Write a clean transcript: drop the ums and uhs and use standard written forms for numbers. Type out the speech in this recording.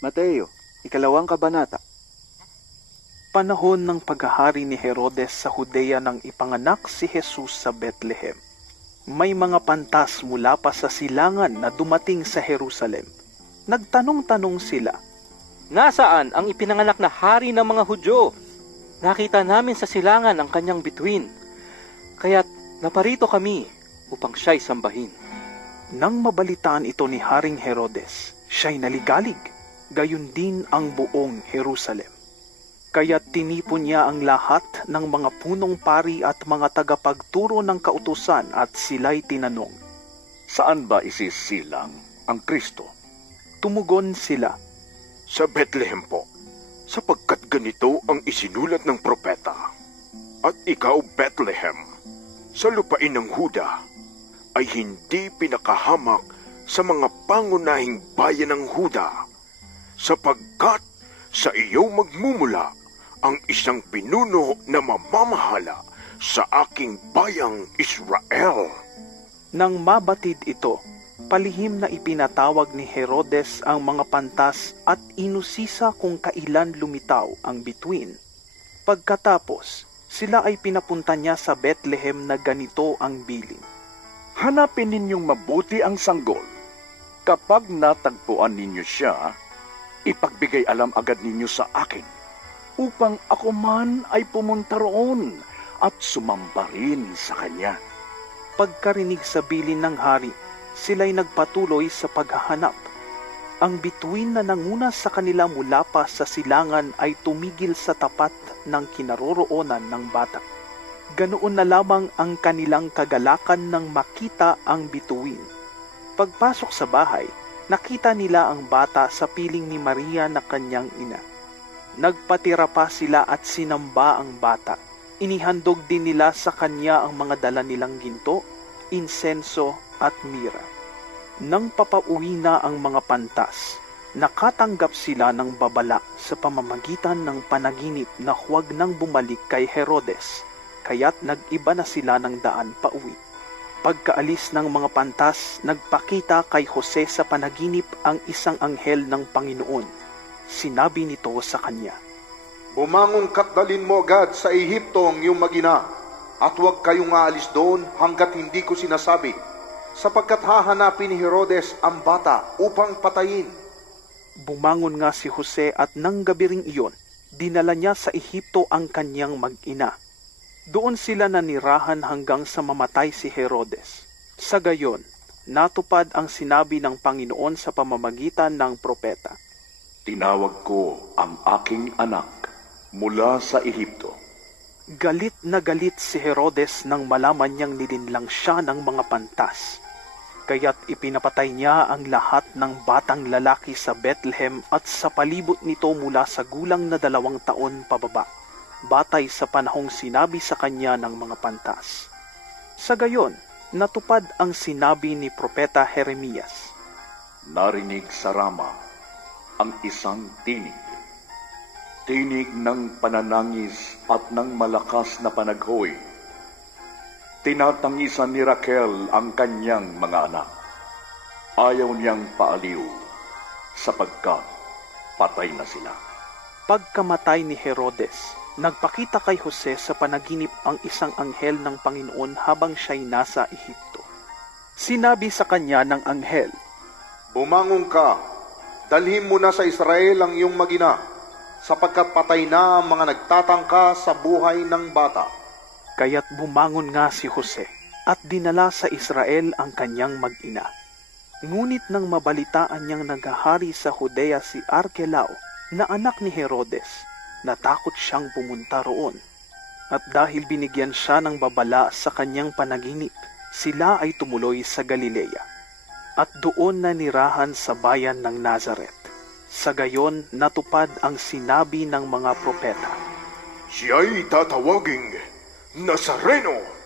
Mateo, 2 kabanata. Panahon ng paghahari ni Herodes sa Judea nang ipanganak si Jesus sa Bethlehem. May mga pantas mula pa sa silangan na dumating sa Jerusalem. Nagtanong-tanong sila, "Nasaan ang ipinanganak na hari ng mga Hudyo? Nakita namin sa silangan ang kanyang bituin. Kaya't naparito kami upang siya'y sambahin." Nang mabalitaan ito ni Haring Herodes, siya'y naligalig, gayon din ang buong Jerusalem. Kaya't tinipon niya ang lahat ng mga punong pari at mga tagapagturo ng kautusan at sila'y tinanong, "Saan ba isisilang ang Kristo?" Tumugon sila, "Sa Bethlehem po, sapagkat ganito ang isinulat ng propeta. At ikaw, Bethlehem, sa lupain ng Huda, ay hindi pinakahamak sa mga pangunahing bayan ng Huda, sapagkat sa iyo magmumula ang isang pinuno na mamamahala sa aking bayang Israel." Nang mabatid ito, palihim na ipinatawag ni Herodes ang mga pantas at inusisa kung kailan lumitaw ang bituin. Pagkatapos, sila ay pinapunta niya sa Bethlehem na ganito ang bilin. "Hanapin ninyong mabuti ang sanggol. Kapag natagpuan ninyo siya, ipagbigay alam agad ninyo sa akin, upang ako man ay pumunta roon at sumamba rin sa kanya." Pagkarinig sa bilin ng hari, sila'y nagpatuloy sa paghahanap. Ang bituin na nanguna sa kanila mula pa sa silangan ay tumigil sa tapat ng kinaroroonan ng bata. Ganoon na lamang ang kanilang kagalakan nang makita ang bituin. Pagpasok sa bahay, nakita nila ang bata sa piling ni Maria na kanyang ina. Nagpatira pa sila at sinamba ang bata. Inihandog din nila sa kanya ang mga dala nilang ginto, insenso at mira. Nang papauwi na ang mga pantas, nakatanggap sila ng babala sa pamamagitan ng panaginip na huwag nang bumalik kay Herodes, kaya't nag-iba na sila ng daan pauwi. Pagkaalis ng mga pantas, nagpakita kay Jose sa panaginip ang isang anghel ng Panginoon. Sinabi nito sa kanya, "Bumangon ka't dalhin mo agad sa Ehipto ang iyong mag-ina, at huwag kayong aalis doon hanggat hindi ko sinasabi, sapagkat hahanapin ni Herodes ang bata upang patayin." Bumangon nga si Jose at nang gabi ring iyon, dinala niya sa Ehipto ang kanyang mag-ina. Doon sila nanirahan hanggang sa mamatay si Herodes. Sa gayon, natupad ang sinabi ng Panginoon sa pamamagitan ng propeta. "Tinawag ko ang aking anak mula sa Ehipto." Galit na galit si Herodes nang malaman niyang nilinlang siya ng mga pantas. Kaya't ipinapatay niya ang lahat ng batang lalaki sa Bethlehem at sa palibot nito mula sa gulang na 2 taon pababa, batay sa panahong sinabi sa kanya ng mga pantas. Sa gayon, natupad ang sinabi ni Propeta Jeremias. "Narinig sa Rama ang isang tinig. Tinig ng pananangis at ng malakas na panaghoy. Tinatangisan ni Raquel ang kanyang mga anak. Ayaw niyang paaliw, sapagkat patay na sila." Pagkamatay ni Herodes, nagpakita kay Jose sa panaginip ang isang anghel ng Panginoon habang siya'y nasa Ehipto. Sinabi sa kanya ng anghel, "Bumangon ka, dalhin mo na sa Israel ang iyong mag-ina, sapagkat patay na ang mga nagtatangka sa buhay ng bata." Kaya't bumangon nga si Jose at dinala sa Israel ang kanyang mag-ina. Ngunit nang mabalitaan niyang naghahari sa Judea si Arkelao na anak ni Herodes, natakot siyang pumunta roon. At dahil binigyan siya ng babala sa kanyang panaginip, sila ay tumuloy sa Galilea. At doon nanirahan sa bayan ng Nazaret. Sa gayon natupad ang sinabi ng mga propeta. "Siya'y tatawaging Nazareno."